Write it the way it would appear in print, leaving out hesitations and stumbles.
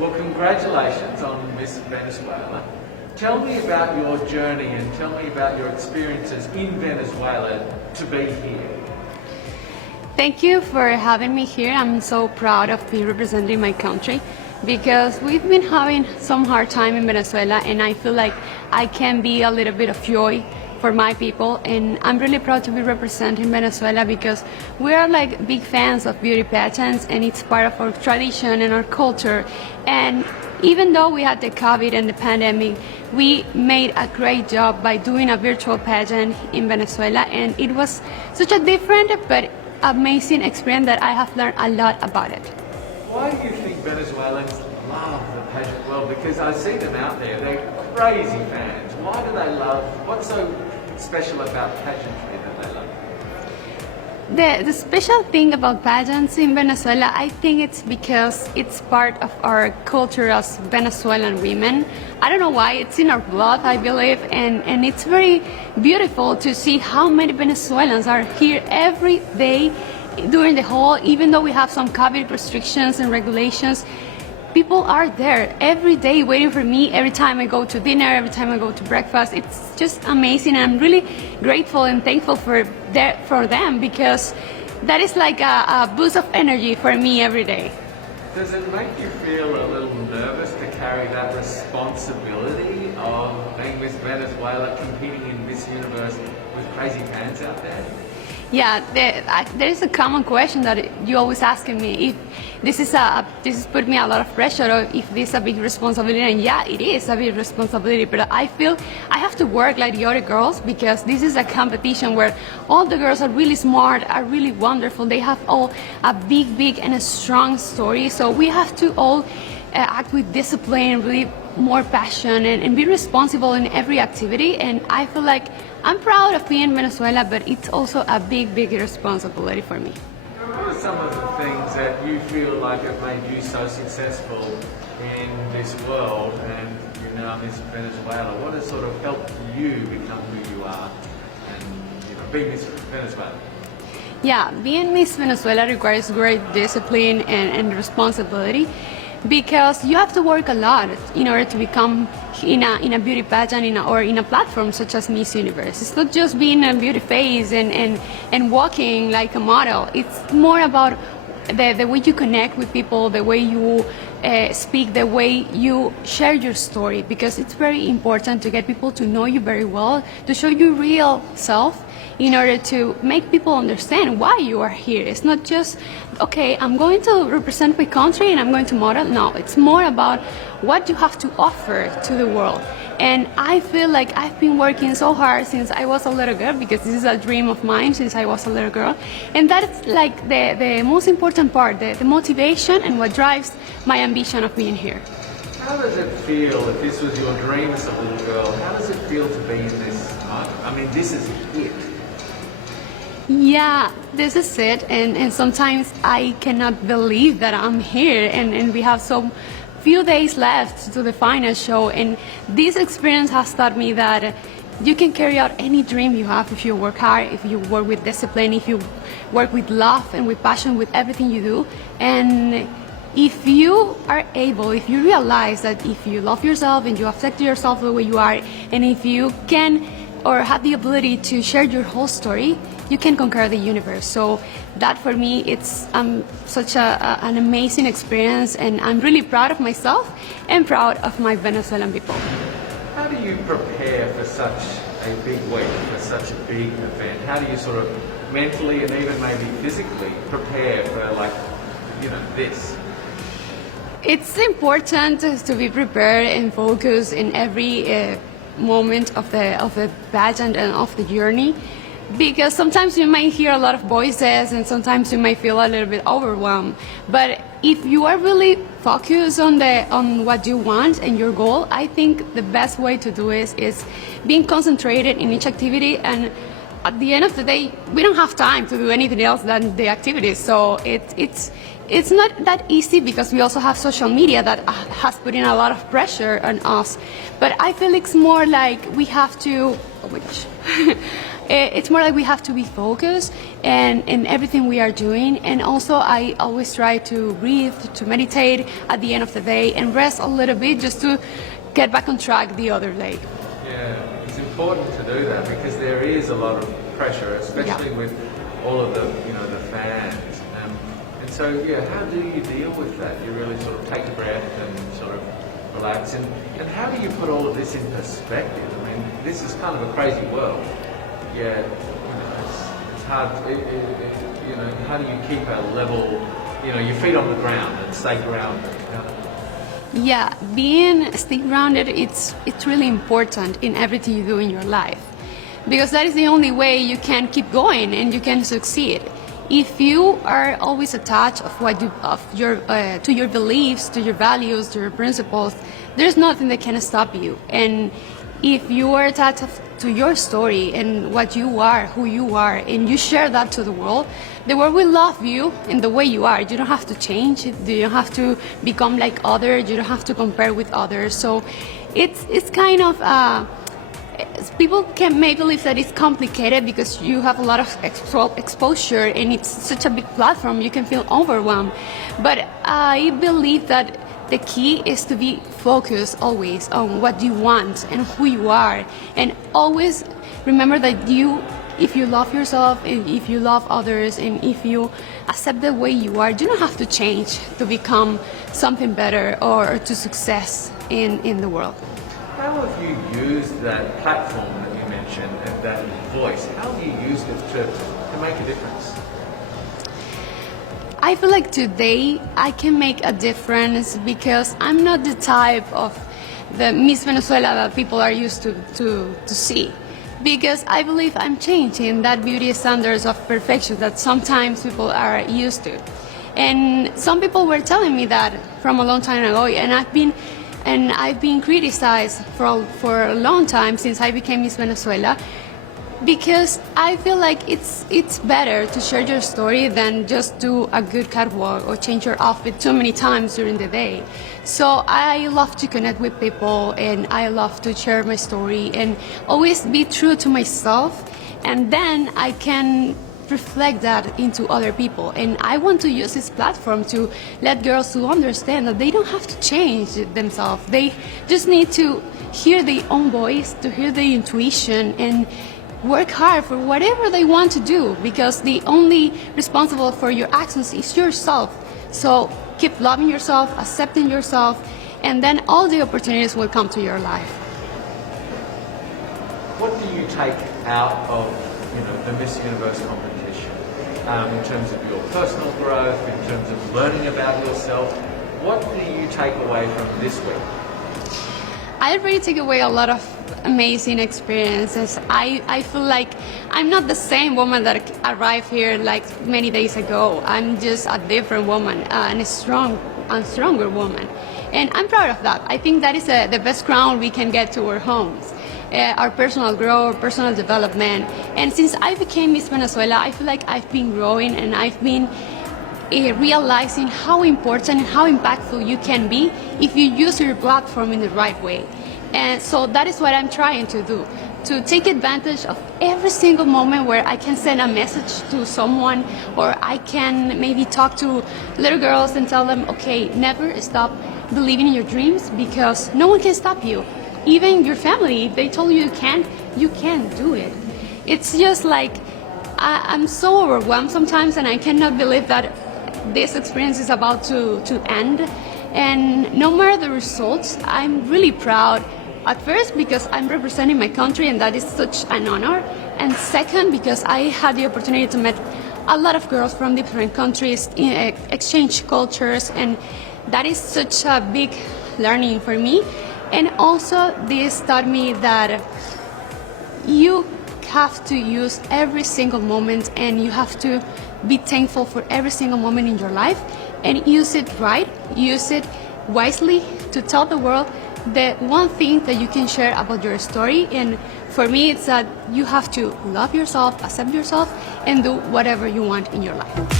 Well, congratulations on Miss Venezuela. Tell me about your journey and tell me about your experiences in Venezuela to be here. Thank you for having me here. I'm so proud of being representing my country because we've been having some hard time in Venezuela, and I feel like I can be a little bit of joy for my people, and I'm really proud to be representing Venezuela because we are like big fans of beauty pageants, and it's part of our tradition and our culture. And even though we had the COVID and the pandemic, we made a great job by doing a virtual pageant in Venezuela, and it was such a different but amazing experience that I have learned a lot about it. Why do you think Venezuelans love the pageant world? Because I see them out there, they're crazy fans. Why do they love, what's so special about pageantry that they love? The special thing about pageants in Venezuela, I think it's because it's part of our culture as Venezuelan women. I don't know why, it's in our blood, I believe, and it's very beautiful to see how many Venezuelans are here every day during the whole, even though we have some COVID restrictions and regulations. People are there every day waiting for me every time I go to dinner, every time I go to breakfast. It's just amazing, and I'm really grateful and thankful for them because that is like a boost of energy for me every day. Does it make you feel a little nervous to carry that responsibility of being Miss Venezuela, competing in Miss Universe with crazy fans out there? Yeah, there is a common question that you always asking me if this is put me a lot of pressure, or if this is a big responsibility. And yeah, it is a big responsibility, but I feel I have to work like the other girls because this is a competition where all the girls are really smart, are really wonderful. They have all a big and a strong story. So we have to all act with discipline, really more passion, and be responsible in every activity. And I feel like I'm proud of being in Venezuela, but it's also a big responsibility for me. What are some of the things that you feel like have made you so successful in this world, and you now Miss Venezuela? What has sort of helped you become who you are and be Miss Venezuela? Yeah, being Miss Venezuela requires great discipline and responsibility, because you have to work a lot in order to become in a beauty pageant or in a platform such as Miss Universe. It's not just being a beauty face and walking like a model. It's more about the way you connect with people, the way you speak, the way you share your story, because it's very important to get people to know you very well, to show your real self, in order to make people understand why you are here. It's not just, okay, I'm going to represent my country and I'm going to model. No, it's more about what you have to offer to the world. And I feel like I've been working so hard since I was a little girl, because this is a dream of mine since I was a little girl. And that's like the most important part, the motivation and what drives my ambition of being here. How does it feel, if this was your dream as a little girl, how does it feel to be in this? I mean, this is it. Yeah, this is it, and sometimes I cannot believe that I'm here, and we have so few days left to the final show, and this experience has taught me that you can carry out any dream you have if you work hard, if you work with discipline, if you work with love and with passion with everything you do. And if you are able, if you realize that if you love yourself and you accept yourself the way you are, and if you can or have the ability to share your whole story, you can conquer the universe. So that for me, it's such an amazing experience, and I'm really proud of myself and proud of my Venezuelan people. How do you prepare for such a big week, for such a big event? How do you sort of mentally and even maybe physically prepare for this? It's important to be prepared and focused in every moment of the pageant and of the journey, because sometimes you might hear a lot of voices and sometimes you might feel a little bit overwhelmed. But if you are really focused on what you want and your goal, I think the best way to do is being concentrated in each activity. And at the end of the day, we don't have time to do anything else than the activities. So it's not that easy, because we also have social media that has put in a lot of pressure on us. But I feel it's more like we have to, oh my gosh, It's more like we have to be focused and in everything we are doing. And also I always try to breathe, to meditate at the end of the day and rest a little bit just to get back on track the other day. Yeah, it's important to do that because there is a lot of pressure, especially with all of the, the fans. And so, how do you deal with that? You really sort of take a breath and sort of relax. And how do you put all of this in perspective? I mean, this is kind of a crazy world. Yeah, it's hard. How do you keep a level, your feet on the ground and stay grounded? Yeah, stay grounded, it's really important in everything you do in your life, because that is the only way you can keep going and you can succeed. If you are always attached to your beliefs, to your values, to your principles, there's nothing that can stop you. And if you are attached to your story and what you are, who you are, and you share that to the world will love you in the way you are. You don't have to change. You don't have to become like others. You don't have to compare with others. So it's kind of, people may believe that it's complicated because you have a lot of exposure and it's such a big platform, you can feel overwhelmed. But I believe that the key is to be focused always on what you want and who you are, and always remember that if you love yourself, and if you love others, and if you accept the way you are, you don't have to change to become something better or to success in the world. How have you used that platform that you mentioned and that voice? How have you used it to make a difference? I feel like today I can make a difference because I'm not the type of the Miss Venezuela that people are used to see. Because I believe I'm changing that beauty standards of perfection that sometimes people are used to. And some people were telling me that from a long time ago, and I've been criticized for a long time since I became Miss Venezuela, because I feel like it's better to share your story than just do a good catwalk or change your outfit too many times during the day. So I love to connect with people, and I love to share my story and always be true to myself, and then I can reflect that into other people. And I want to use this platform to let girls to understand that they don't have to change themselves. They just need to hear their own voice, to hear their intuition, and work hard for whatever they want to do, because the only responsible for your actions is yourself. So keep loving yourself, accepting yourself, and then all the opportunities will come to your life. What do you take out of the Miss Universe competition in terms of your personal growth, in terms of learning about yourself? What do you take away from this week? I already take away a lot of amazing experiences. I feel like I'm not the same woman that arrived here like many days ago. I'm just a different woman, and a stronger woman. And I'm proud of that. I think that is the best crown we can get to our homes. Our personal growth, personal development. And since I became Miss Venezuela, I feel like I've been growing, and I've been realizing how important and how impactful you can be if you use your platform in the right way. And so that is what I'm trying to do, to take advantage of every single moment where I can send a message to someone, or I can maybe talk to little girls and tell them, okay, never stop believing in your dreams, because no one can stop you. Even your family, if they told you you can't do it. It's just like, I'm so overwhelmed sometimes, and I cannot believe that this experience is about to end. And no matter the results, I'm really proud. At first, because I'm representing my country, and that is such an honor. And second, because I had the opportunity to meet a lot of girls from different countries, exchange cultures, and that is such a big learning for me. And also, this taught me that you have to use every single moment, and you have to be thankful for every single moment in your life, and use it right, use it wisely to tell the world the one thing that you can share about your story. And for me, it's that you have to love yourself, accept yourself, and do whatever you want in your life.